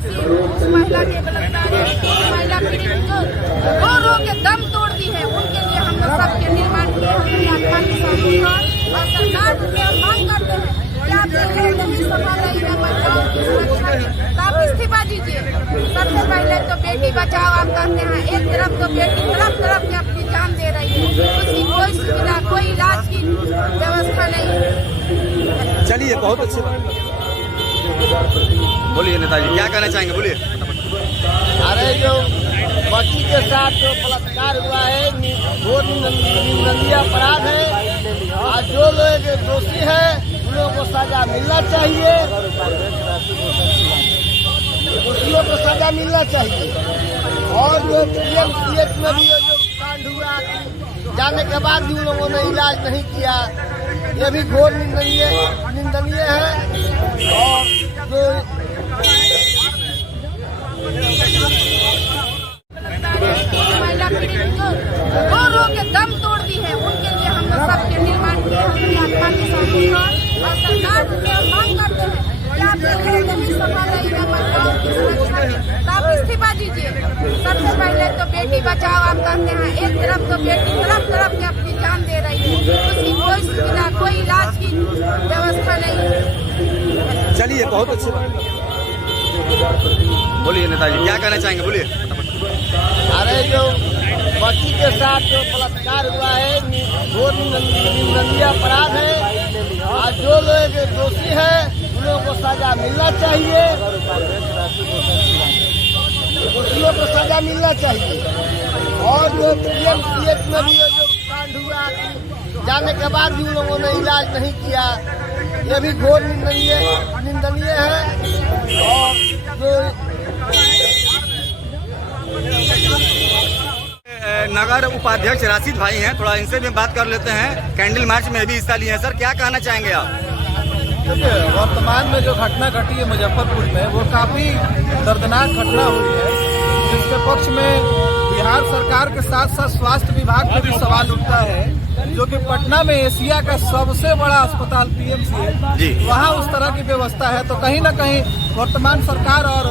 उस महिला के बलात्कार महिला पीड़ित को रो के दम तोड़ दी है। उनके लिए हम लोग सबके निर्माण किए हमने आत्मा की संस्था और सरकार से मांग करते हैं कि आप नहीं संभाल रही है महिलाओं की सुरक्षा में, तो आप इस्तीफा दीजिए। सबसे पहले तो बेटी बचाओ आप कहते हैं, एक तरफ तो बेटी तरफ तरफ में अपनी जान दे रही है, उसकी कोई सुविधा कोई इलाज की व्यवस्था नहीं है। चलिए, बहुत अच्छी बात। बोलिए नेताजी, क्या कहना चाहेंगे, बोलिए। अरे जो बच्ची के साथ जो बलात्कार हुआ है वो निंदनीय अपराध है और जो लोग दोषी है उन लोगों को सजा मिलना चाहिए, दोषियों को सजा मिलना चाहिए। और जो PMCH में भी जो कांड हुआ जाने के बाद भी उन लोगों ने इलाज नहीं किया, ये भी घोर निंदनीय है। और जो महिला पीड़ित को रो के दम तोड़ दी है। उनके लिए हम लोग सबके निर्माण किए हमने आत्मा की संस्था और सरकार से मांग करते हैं कि आप नहीं संभाल रही है महिलाओं की सुरक्षा में, तो आप इस्तीफा दीजिए। सबसे पहले तो बेटी बचाओ आप कहते हैं, एक तरफ तो बेटी तरफ तरफ में अपनी जान दे रही है, उसकी कोई सुविधा कोई इलाज की व्यवस्था नहीं है। चलिए, बहुत अच्छी बात। बोलिए नेताजी, क्या कहना चाहेंगे, बोलिए। अरे जो बच्ची के साथ जो बलात्कार हुआ है वो निंदनीय अपराध है और जो लोग दोषी है उन लोगों को सजा मिलना चाहिए, दोषियों को सजा मिलना चाहिए। और जो PMCH में भी जो कांड हुआ जाने के बाद भी उन लोगों ने इलाज नहीं किया, ये भी घोर निंदनीय है। और जो नगर उपाध्यक्ष राशिद भाई हैं, थोड़ा इनसे भी बात कर लेते हैं। कैंडल मार्च में भी हिस्सा लिए हैं। सर, क्या कहना चाहेंगे आप? देखिए, वर्तमान में जो घटना घटी है मुजफ्फरपुर में वो काफी दर्दनाक घटना हुई है, जिसके पक्ष में बिहार सरकार के साथ साथ स्वास्थ्य विभाग पे भी सवाल उठता है, जो कि पटना में एशिया का सबसे बड़ा अस्पताल PMCH, वहाँ उस तरह की व्यवस्था है। तो कहीं न कहीं वर्तमान सरकार और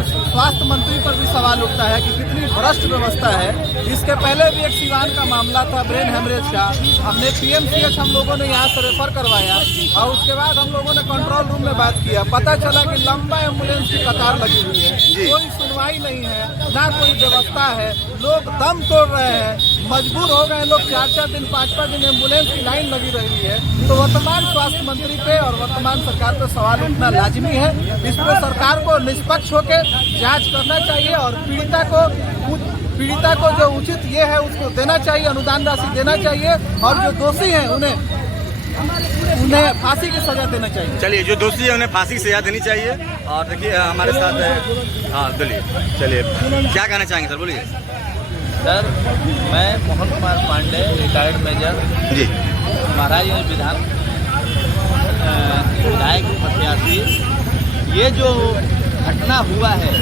स्वास्थ्य मंत्री पर भी सवाल उठता है कि कितनी भ्रष्ट व्यवस्था है। इसके पहले भी एक सिवान का मामला था ब्रेन हेमरेज का, हमने PMCH हम लोगों ने यहाँ से रेफर करवाया और उसके बाद हम लोगों ने कंट्रोल रूम में बात किया, पता चला कि लंबा एम्बुलेंस की कतार लगी हुई है, कोई सुनवाई नहीं है, ना कोई व्यवस्था है, लोग दम तोड़ रहे हैं, मजबूर हो गए लोग, 4-4 दिन 5-5 दिन एम्बुलेंस की लाइन लगी रही है। तो वर्तमान स्वास्थ्य मंत्री पे और वर्तमान सरकार पे सवाल उठना लाजमी है। इस पर सरकार को निष्पक्ष होकर जांच करना चाहिए और पीड़िता को जो उचित ये है उसको देना चाहिए, अनुदान राशि देना चाहिए और जो दोषी हैं उन्हें फांसी की सजा देना चाहिए। चलिए, जो दोषी है उन्हें फांसी की सजा देनी चाहिए। और देखिए हमारे साथ है, हाँ चलिए क्या कहना चाहेंगे सर, बोलिए। सर, मैं मोहन कुमार पांडे, रिटायर्ड मेजर जी, महाराजगंज विधायक प्रत्याशी। ये जो घटना हुआ है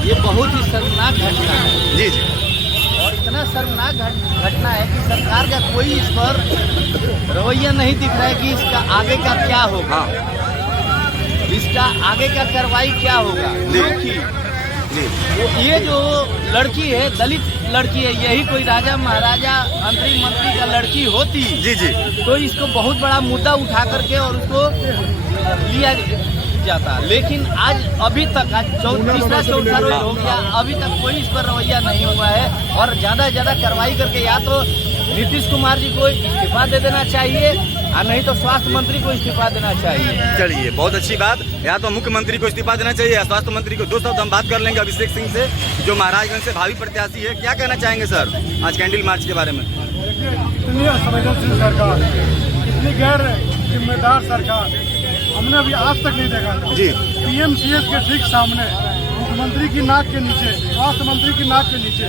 ये बहुत ही शर्मनाक घटना है। जी। और इतना शर्मनाक घटना है कि सरकार का कोई इस पर रवैया नहीं दिख रहा है कि इसका आगे का क्या होगा, इसका आगे का कार्रवाई क्या होगा। क्योंकि ये जो लड़की है दलित लड़की है, यही कोई राजा महाराजा मंत्री का लड़की होती जी तो इसको बहुत बड़ा मुद्दा उठा करके और उसको लिया जाता। लेकिन आज अभी तक तीसरा चौथा रोज हो गया, अभी तक कोई इस पर रवैया नहीं हुआ है। और ज्यादा से ज्यादा कार्रवाई करके या तो नीतीश कुमार जी को इस्तीफा दे देना चाहिए और नहीं तो स्वास्थ्य मंत्री को इस्तीफा देना चाहिए। चलिए, बहुत अच्छी बात। या तो मुख्यमंत्री को इस्तीफा देना चाहिए या स्वास्थ्य मंत्री को। दो शब्द हम बात कर लेंगे अभिषेक सिंह से, जो महाराजगंज से भावी प्रत्याशी है। क्या कहना चाहेंगे सर आज कैंडल मार्च के बारे में? इतनी असंवेदनशील सरकार, इतनी गैर जिम्मेदार सरकार हमने अभी आज तक नहीं देखा था। जी। PMCH के ठीक सामने मुख्यमंत्री की नाक के नीचे, स्वास्थ्य मंत्री की नाक के नीचे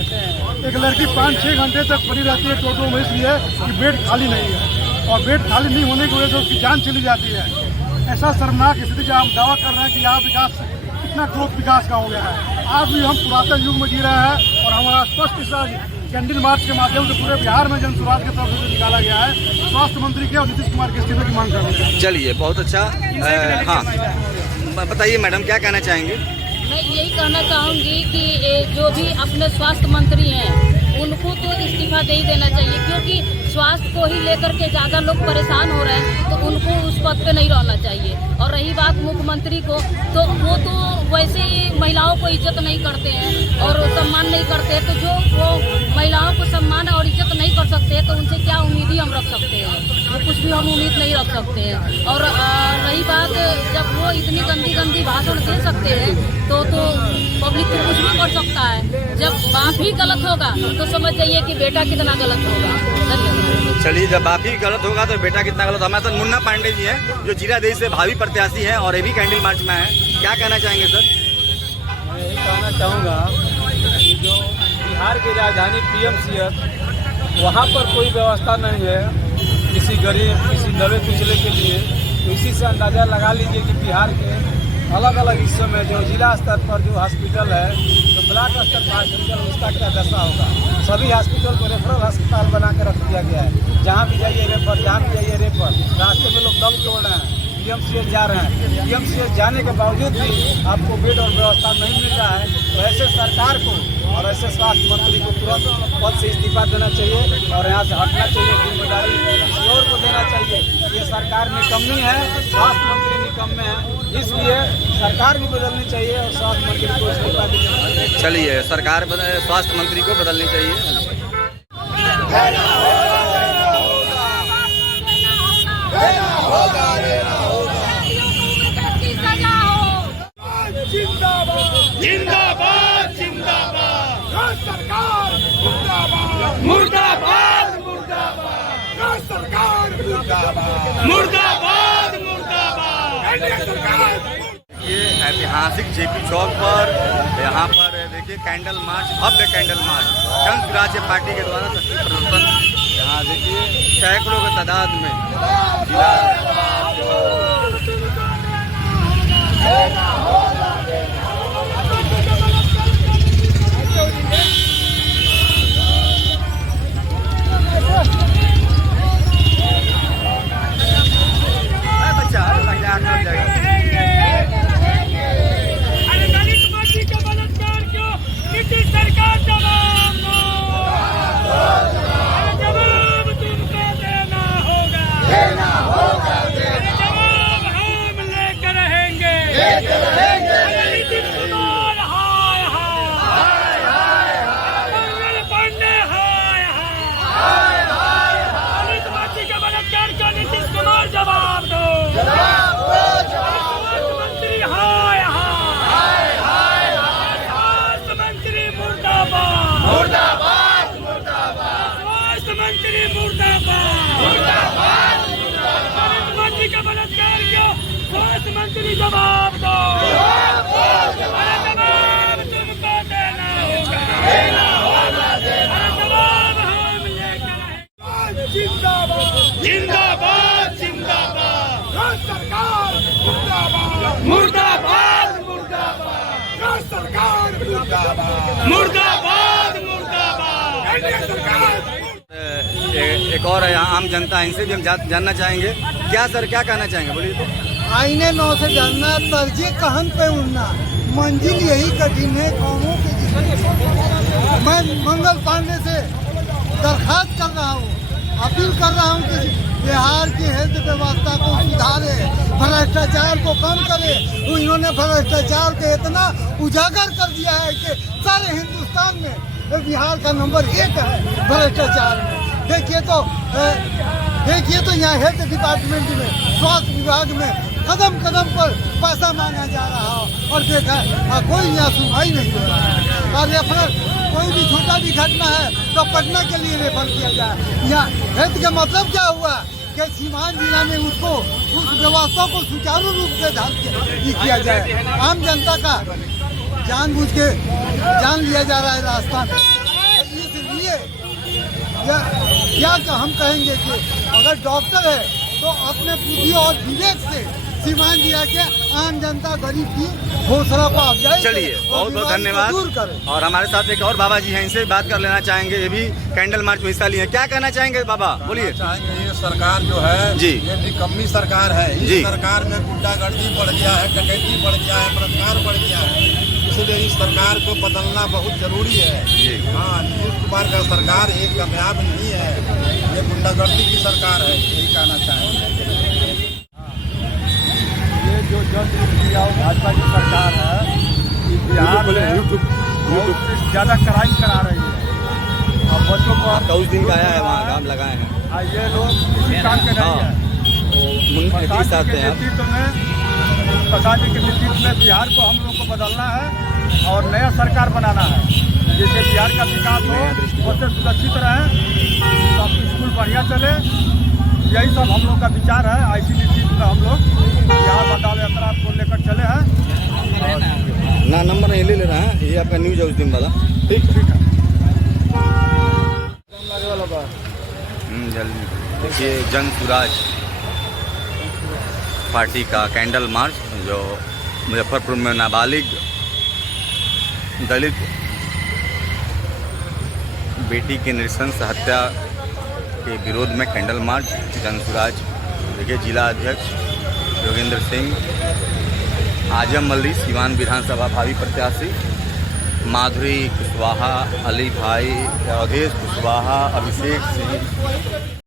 एक लड़की 5-6 घंटे तक पड़ी रहती है टोटो में, इसलिए कि बेड खाली नहीं है और बेड खाली नहीं होने की वजह से उसकी जान चली जाती है। ऐसा शर्मनाक स्थिति का हम दावा कर रहे हैं कि यहाँ विकास कितना ग्रोथ विकास का हो गया है। आज भी हम पुरातन युग में जी रहे हैं और हमारा स्पष्ट कैंडल मार्च के माध्यम से पूरे बिहार में जन सुराज की तरफ से निकाला गया है, स्वास्थ्य मंत्री के और नीतीश कुमार के इस्तीफे की मांग कर रहे हैं। चलिए, बहुत अच्छा। हाँ, बताइए मैडम, क्या कहना चाहेंगे? मैं यही कहना चाहूँगी कि जो भी अपने स्वास्थ्य मंत्री हैं उनको तो इस्तीफा दे ही देना चाहिए, क्योंकि स्वास्थ्य को ही लेकर के ज़्यादा लोग परेशान हो रहे हैं, तो उनको उस पद पे नहीं रहना चाहिए। और रही बात मुख्यमंत्री को, तो वो तो वैसे ही महिलाओं को इज्जत नहीं करते हैं और सम्मान नहीं करते हैं, तो जो वो महिलाओं को सम्मान और इज्जत नहीं कर सकते हैं तो उनसे क्या उम्मीद ही हम रख सकते हैं? वो कुछ भी हम उम्मीद नहीं रख सकते हैं। और रही बात, जब वो इतनी गंदी गंदी भाषण दे सकते हैं तो पब्लिक को कुछ भी कर सकता है। जब बाप ही गलत होगा तो समझ जाइए कि बेटा कितना गलत होगा। धन्यवाद। चलिए, जब बाप ही गलत होगा तो बेटा कितना गलत होगा। हमारे साथ मुन्ना पांडे जी हैं जो जीरादेई से भावी प्रत्याशी हैं और ये भी कैंडल मार्च में हैं। क्या कहना चाहेंगे सर? मैं यही कहना चाहूँगा कि जो बिहार की राजधानी PMCH वहाँ पर कोई व्यवस्था नहीं है किसी गरीब, किसी दबे पिछले के लिए, तो इसी से अंदाज़ा लगा लीजिए कि बिहार के अलग अलग हिस्सों में जो जिला स्तर पर जो हॉस्पिटल है, जो ब्लॉक स्तर पर हॉस्पिटल, उसका क्या दशा होगा। सभी हॉस्पिटल को रेफरल अस्पताल बना कर रख दिया गया है। जहाँ भी जाइए रेफर, जहाँ भी जाइए रेफर। रास्ते में लोग दम तोड़ रहे हैं, PMCH जा रहे हैं। PMCH जाने के बावजूद भी आपको बेड और व्यवस्था नहीं मिल रहा है, तो ऐसे सरकार को और ऐसे स्वास्थ्य मंत्री को तुरंत पद से इस्तीफा देना चाहिए और यहाँ से हटना चाहिए। जिम्मेदारी किसी और को देना चाहिए। ये सरकार निकम्मी है, स्वास्थ्य मंत्री निकम्मे हैं, इसलिए सरकार भी बदलनी चाहिए और स्वास्थ्य मंत्री को इस्तीफा देना चाहिए। चलिए, सरकार स्वास्थ्य मंत्री को बदलनी चाहिए। जिंदाबाद जिंदाबाद सरकार मुर्दाबाद मुर्दाबाद मुर्दाबाद सरकार मुर्दाबाद मुर्दाबाद सरकार। ये ऐतिहासिक JP चौक पर यहाँ पर देखिए कैंडल मार्च, भव्य कैंडल मार्च जन स्वराज्य पार्टी के द्वारा शक्ति प्रदर्शन। यहाँ देखिए सैकड़ों की तादाद में मंत्री जवाब दो, अरे जवाब तुमको देना होगा, अरे जवाब हम लेकर जिंदाबाद जिंदाबाद जिंदाबाद सरकार मुर्दाबाद मुर्दाबाद मुर्दाबाद सरकार मुर्दाबाद मुर्दाबाद सरकार। एक और आम जनता, इनसे भी हम जानना चाहेंगे। क्या सर, क्या कहना चाहेंगे, बोलिए तो। आईने नौ से जानना, तर्जे कहन पे उड़ना, मंजिल यही कठिन है कौमों की। मैं मंगल पांडे से दरखास्त कर रहा हूँ, अपील कर रहा हूँ कि बिहार की हेल्थ व्यवस्था को सुधारे, भ्रष्टाचार को कम करे। तो इन्होंने भ्रष्टाचार को इतना उजागर कर दिया है कि सारे हिंदुस्तान में बिहार का नंबर 1 है भ्रष्टाचार में। देखिए तो यहाँ हेल्थ डिपार्टमेंट में, स्वास्थ्य विभाग में कदम कदम पर पैसा मांगा जा रहा है और देखा कोई यहाँ सुनवाई नहीं हो रहा है। और रेफर कोई भी छोटा भी घटना है तो पटना के लिए रेफर किया जाए। यहाँ हेल्थ का मतलब क्या हुआ कि सीवान जिला में उसको उस व्यवस्था को सुचारू रूप से किया जाए। आम जनता का जानबूझ के जान लिया जा रहा है रास्ता में। इसलिए क्या हम कहेंगे कि अगर डॉक्टर है तो अपने बुद्धि और विवेक से सीमान जिला के आम जनता गरीब की हौसला को अफजाई। चलिए, बहुत बहुत धन्यवाद। और हमारे साथ एक और बाबा जी हैं, इनसे बात कर लेना चाहेंगे। ये भी कैंडल मार्च में हिस्सा लिए। क्या कहना चाहेंगे बाबा, बोलिए। चाहेंगे ये सरकार जो है जी, ये निकम्मी सरकार है। इस सरकार में गुंडागर्दी बढ़ गया है, डकैती बढ़ गया है, बलात्कार बढ़ गया है। इसलिए इस सरकार को बदलना बहुत जरूरी है। जी। हाँ, नीतीश कुमार का सरकार एक कामयाब नहीं है, ये गुंडागर्दी की सरकार है, यही कहना चाहेंगे। ये जो जल दिया भाजपा की सरकार है, बिहार में बहुत ज़्यादा क्राइम करा रही है। अब बच्चों को आपका उस दिन का आया है, वहाँ काम लगाए हैं। ये लोग किसी काम के नहीं है। नीतीश आते हैं नेतृत्व में, प्रसाद जी के नेतृत्व में बिहार को हम लोग को बदलना है और नया सरकार बनाना है, जिससे बिहार का विकास हो, बच्चे सुरक्षित रहें, सब स्कूल बढ़िया चले। यही सब हम लोग का विचार है। ऐसी नीति में हम लोग बिहार बदलाव यात्रा को लेकर चले हैं। ना नंबर नहीं ले रहा है, ये आपका न्यूज है उस दिन वाला। ठीक है। जल्दी देखिए, जन सुराज पार्टी का कैंडल मार्च जो मुजफ्फरपुर में नाबालिग दलित बेटी के नृशंस हत्या के विरोध में कैंडल मार्च जन सुराज। देखिए, जिला अध्यक्ष योगेंद्र सिंह, आजम मल्ली सीवान विधानसभा भावी प्रत्याशी, माधुरी कुशवाहा, अली भाई, अवधेश कुशवाहा, अभिषेक सिंह।